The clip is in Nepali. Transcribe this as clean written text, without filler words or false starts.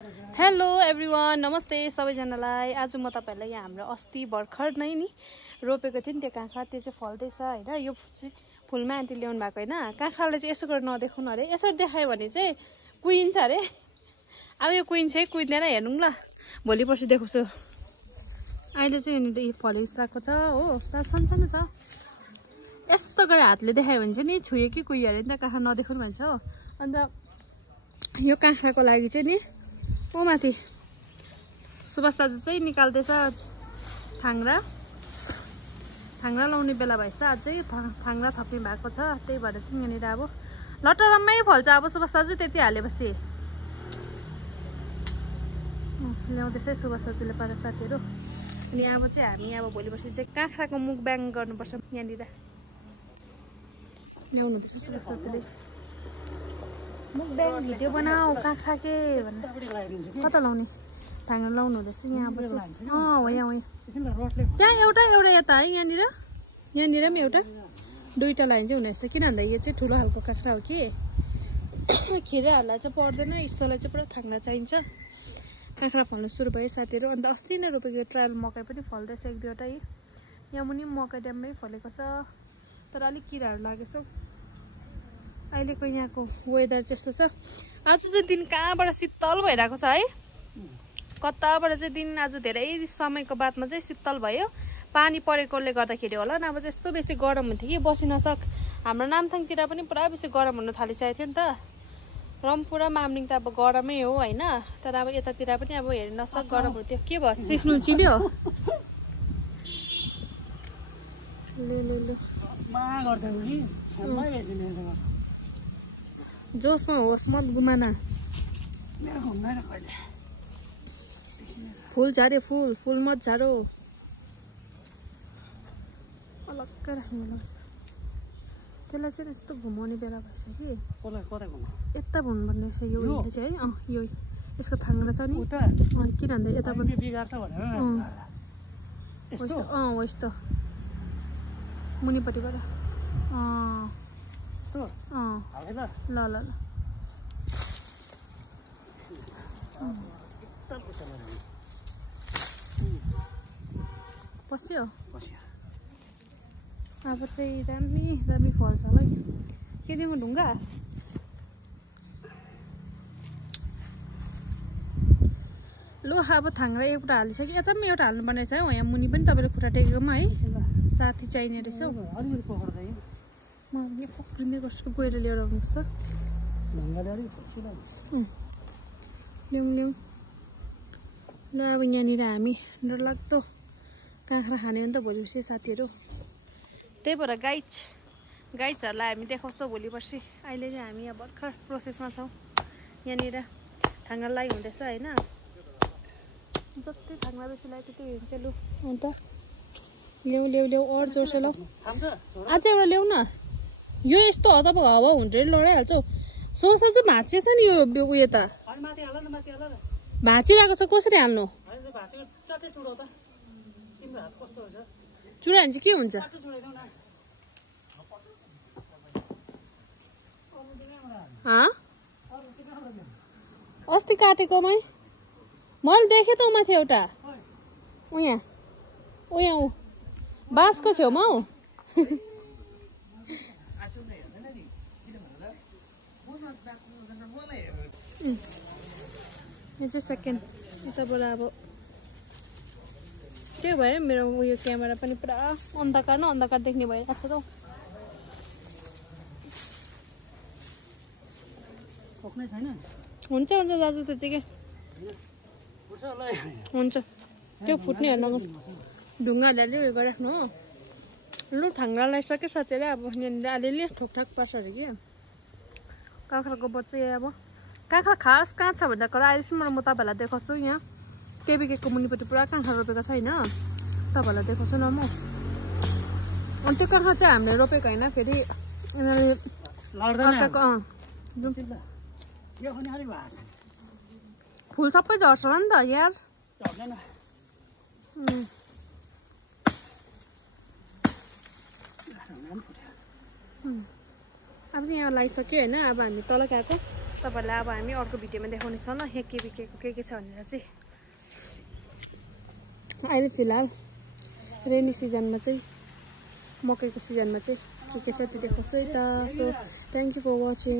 हेलो एभ्रिवान, नमस्ते सबैजनालाई। आज म तपाईहरुलाई यहाँ हाम्रो अस्ति भर्खर नै नि रोपेको थियो नि त्यो काँक्रा, त्यो चाहिँ फल्दैछ हैन। यो चाहिँ फुलमा आन्टी ल्याउनु भएको हैन। काँक्रालाई चाहिँ यसो गरेर नदेखाउनु अरे, यसरी देखायो भने चाहिँ कुहिन्छ अरे। अब यो कुहिन्छ कि कुहिँदैन हेर्नु ल, भोलि पर्सि देखाउँछु। अहिले चाहिँ यहाँनिर फलिसकेको छ हो, तर सानो छ। यस्तो गरेर हातले देखायो भने चाहिँ नि छुयो कि कुहियो अरे नि त, काँक्रा नदेखाउनु भन्छ हो। अन्त यो काँक्राको लागि चाहिँ नि ओ माथि सुभाष दाजु चाहिँ निकाल्दैछ थाङ्रा लाउने बेला भएछ। अझै थाङ्रा थप्ने भएको छ, त्यही भएर चाहिँ यहाँनिर अब लटरम्मै फल्छ। अब सुभाष दाजु त्यति हालेपछि ल्याउँदैछ सुभाष दाजुले पारा साथीहरू। अनि अब चाहिँ हामी अब भोलि पर्सि चाहिँ काँक्राको मुखब्याङ गर्नुपर्छ। यहाँनिर ल्याउनु हुँदैछ सुभाष दाजुले, मुखब्याङ भिडियो बनाऊ काँक्रा के भन्दा कता लाउने थाङ्रा लाउनु हुँदैछ यहाँ। अब चाहिँ हो यहाँ त्यहाँ एउटा यता है, यहाँनिर पनि एउटा दुईटा लाइन चाहिँ हुनेछ। किन भन्दा यो चाहिँ ठुलो खालको काँक्रा हो कि खिराहरूलाई चाहिँ पर्दैन, यस्तोलाई चाहिँ पुरा थाङ्रा चाहिन्छ। काँक्रा फल्नु सुरु भयो साथीहरू। अन्त अस्ति नै रोपेको ट्रायल मकै पनि फल्दैछ एक दुईवटा। यहाँ मुनि मकै ड्याम्मै फलेको छ, तर अलिक किराहरू लागेछ। अहिलेको यहाँको वेदर त्यस्तो छ। आज चाहिँ दिन कहाँबाट शीतल भइरहेको छ है, कताबाट चाहिँ दिन आज धेरै समयको बादमा चाहिँ शीतल भयो। पानी परेकोले गर्दाखेरि होला, नभए चाहिँ यस्तो बेसी गरम हुन्थ्यो कि बसिन सक। हाम्रो नामथाङतिर पनि पुरा बेसी गरम हुन थालिसकेको थियो नि त। रम्फू र मामलिङ त अब गरमै हो होइन, तर अब यतातिर पनि अब हेर्न नसक गरम हुन्थ्यो। के भयो सिस्नु चिल्यो जोसमा होस् मत गुमाना। फुल झारे फुल मत झारो, अलग्ग राख्नु पर्छ। त्यसलाई चाहिँ यस्तो घुमाउने बेला भएछ कि यता घुम्नुपर्ने रहेछ यो चाहिँ है। यो यसको थाङ्रा छ नि, किन भन्दा यता पनि हो यस्तो मुनिपट्टिबाट ल ल ल पस्यो। अब चाहिँ दामी फल्छ होला है। के दिउँ ढुङ्गा लु। अब थाङ्रा एउटा हालिसक्यो, यता पनि एउटा हाल्नुपर्ने रहेछ है। यहाँ मुनि पनि तपाईँले खुट्टा टेकेकोमा है साथी चाहिने रहेछ हौ। म यो पक्रिँदै गर्छु, गएर लिएर आउनुहोस् त। ल्याउँ ल। अब यहाँनिर हामी डरलाग्दो काँक्रा खाने हो नि त भोलि पर्सि साथीहरू। त्यही भएर गाइड्सहरूलाई हामी देखाउँछौँ भोलि पर्सि। अहिले चाहिँ हामी यहाँ भर्खर प्रोसेसमा छौँ। यहाँनिर थाङ्रा लाइ हुँदैछ होइन। जति थाङ्रा बेसी लाइ त्यति हुन्छ। लु अन्त ल्याउ अरू जोड्छ ल। आज एउटा ल्याउ न, यो यस्तो हो तपाईँ हावा हुन्थ्यो लडाइहाल्छौ। सोर्स चाहिँ भाँचिएछ नि यो उयो त भाँचिरहेको छ। कसरी हाल्नु चुरा भने चाहिँ के हुन्छ? अस्ति काटेकोमै मैले देखेँ त माथि एउटा यहाँ बाँसको छेउमा हौ। यो चाहिँ सेकेन्ड यताबाट। अब के भयो मेरो उयो क्यामेरा पनि पुरा अन्धकार देख्ने भइरहेको छ त। हुन्छ दाजु त्यतिकै हुन्छ। त्यो फुट्ने हेर्नु ढुङ्गाहरूले अलिक उयो गरिराख्नु हो। लु थाङ्रा लगाइसक्यो साथीहरू। अब यहाँनिर अलिअलि ठोकठाक पार्छ अरे कि काँक्राको बच्चा। अब काँक्रा खास कहाँ छ भन्दा अहिलेसम्म म तपाईँहरूलाई देखाउँछु। यहाँ केबीकेको मुनिपट्टि पुरा काँक्रा रोपेको छ होइन, तपाईँहरूलाई देखाउँछु न म। अनि त्यो काँक्रा चाहिँ हामीले रोपेको होइन, फेरि फुल सबै झर्छ होला नि त यार। अब चाहिँ यहाँ लगाइसक्यो होइन। अब हामी तल गएको तपाईहरुलाई अब हामी अर्को भिडियोमा देखाउने छौं ल यहाँ के बिकेको के छ भनेर चाहिँ अहिले फिलहाल रेनी सिजनमा चाहिँ मकैको सिजनमा चाहिँ के छ त्यो देखाउँछु है त so thank you for watching